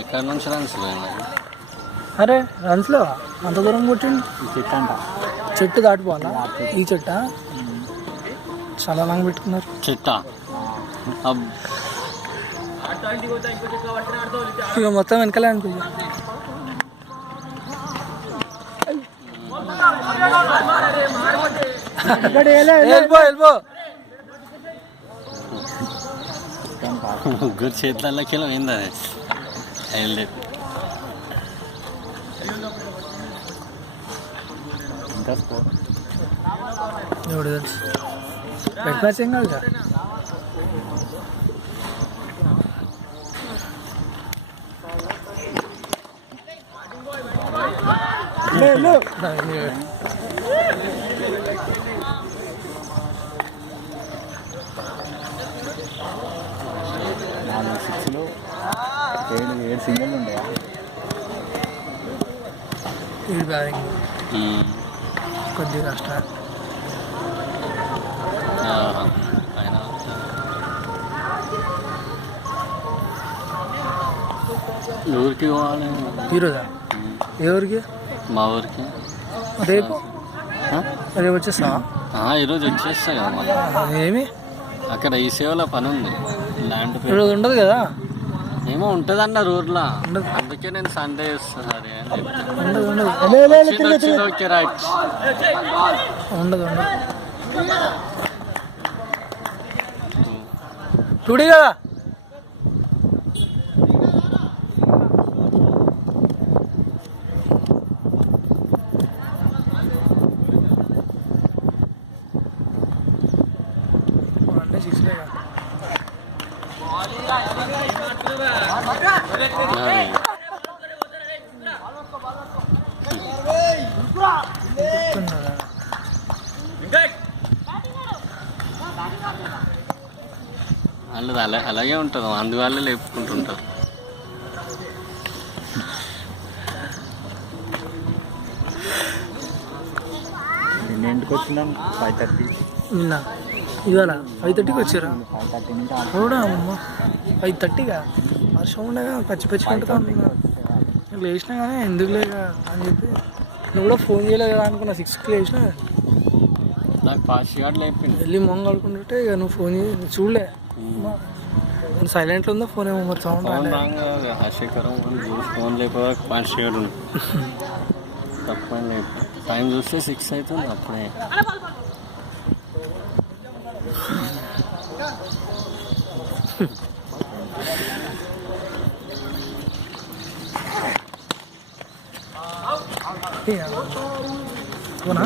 ఎక్కడ నుంచి రన్స్ అరే రన్స్లో అంత దూరం కొట్టిండు. చెట్టు అంట, చెట్టు దాటిపోవాలా? ఈ చెట్టా చాలా లాంగ్ పెట్టుకున్నారు. చెట్టా ఇక మొత్తం వెనకాలే అనుకో. వెళ్ళిపో ముగ్గురు చేతులకి పోయింది అది. ఎవడు తెలుసు బెట్ మ్యాచ్ ఏం కాదు. నాలుగు సిక్స్లు, 7 సింగిల్ ఉండేవా? ఈ బ్యాటింగ్ కొద్దిగా కష్టం. ఊరికి పోవాలి ఈరోజా? ఏ ఊరికి? మా ఊరికి. రేపు రేపు వచ్చేస్తావా? ఈరోజు వచ్చేస్తా కదా మళ్ళీ. ఏమి అక్కడ ఈ సేవలో పని ఉంది. ల్యాండ్ ఈరోజు ఉండదు కదా? ఏమో ఉంటుంది అన్నారు ఊర్లో, అందుకే నేను సండే వస్తాను. సరే అని ఉండదు ఓకే రైట్. ఉండదు చూడి కదా. వాళ్ళది అలాగే ఉంటుంది, అందువల్ల లేపుకుంటుంటారు. నిన్న ఇంటికి వచ్చినాం 5:30. నిన్న ఇవాళ 5:30కి వచ్చారా? 5:30 నుంచి కూడా అమ్మ 5:30గా వర్షం ఉండగా పచ్చి కొంటుతా లేచినా కానీ ఎందుకు లేక అని చెప్పి నువ్వు కూడా ఫోన్ చేయలేదు కదా అనుకున్నా. 6కి లేచినా నాకు ఫాస్ట్ గార్డ్ లేపింది. వెళ్ళి మొంగ ఆడుకుంటుంటే ఇక నువ్వు ఫోన్ చేసి చూడలే. నేను సైలెంట్లో ఉందో ఫోన్ ఏమో మరి సౌండ్ హాస్యకరం ఫోన్ లేకపోతే ఫాస్ట్ గార్డ్ ఉంది. తక్కువ లేపు టైం చూస్తే 6 అవుతుంది అప్పుడే. అవునా?